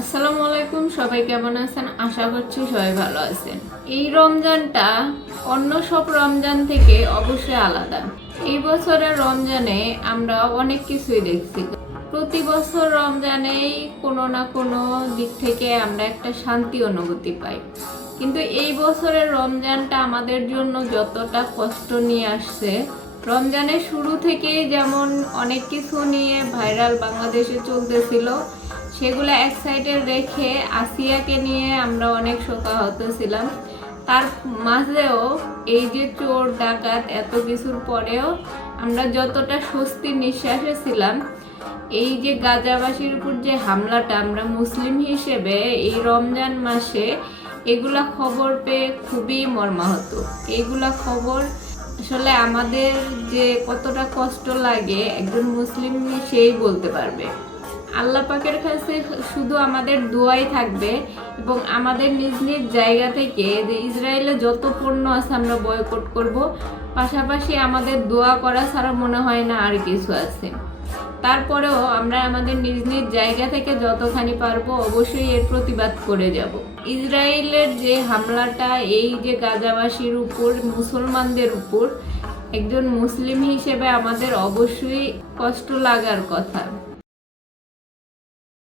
আসসালামু আলাইকুম, সবাই কেমন আছেন? আশা করছি সবাই ভালো আছেন। এই রমজানটা অন্য সব রমজান থেকে অবশ্যই আলাদা। এই বছরের রমজানে আমরা অনেক কিছুই দেখছি। প্রতি বছর রমজানেই কোনো না কোনো দিক থেকে আমরা একটা শান্তি অনুভূতি পাই, কিন্তু এই বছরের রমজানটা আমাদের জন্য যতটা কষ্ট নিয়ে আসছে। রমজানের শুরু থেকেই যেমন অনেক কিছু নিয়ে ভাইরাল বাংলাদেশে চলতেছিল, সেগুলো এক সাইডে রেখে আসিয়াকে নিয়ে আমরা অনেক শোকাহত ছিলাম। তার মাঝেও এই যে চোর ডাকাত এত কিছুর পরেও আমরা যতটা স্বস্তির নিঃশ্বাসে ছিলাম, এই যে গাজাবাসীর উপর যে হামলাটা আমরা মুসলিম হিসেবে এই রমজান মাসে এগুলা খবর পেয়ে খুবই মর্মাহত। এইগুলা খবর আসলে আমাদের যে কতটা কষ্ট লাগে একজন মুসলিম সেই বলতে পারবে। আল্লাহ পাকের কাছে শুধু আমাদের দোয়াই থাকবে এবং আমাদের নিজ নিজ জায়গা থেকে যে ইসরায়েলে যত পণ্য আছে আমরা বয়কট করব। পাশাপাশি আমাদের দোয়া করা ছাড়া মনে হয় না আর কিছু আছে। তারপরেও আমরা আমাদের নিজ নিজ জায়গা থেকে যতখানি পারবো অবশ্যই এর প্রতিবাদ করে যাব। ইসরায়েলের যে হামলাটা এই যে গাজাবাসীর উপর, মুসলমানদের উপর, একজন মুসলিম হিসেবে আমাদের অবশ্যই কষ্ট লাগার কথা।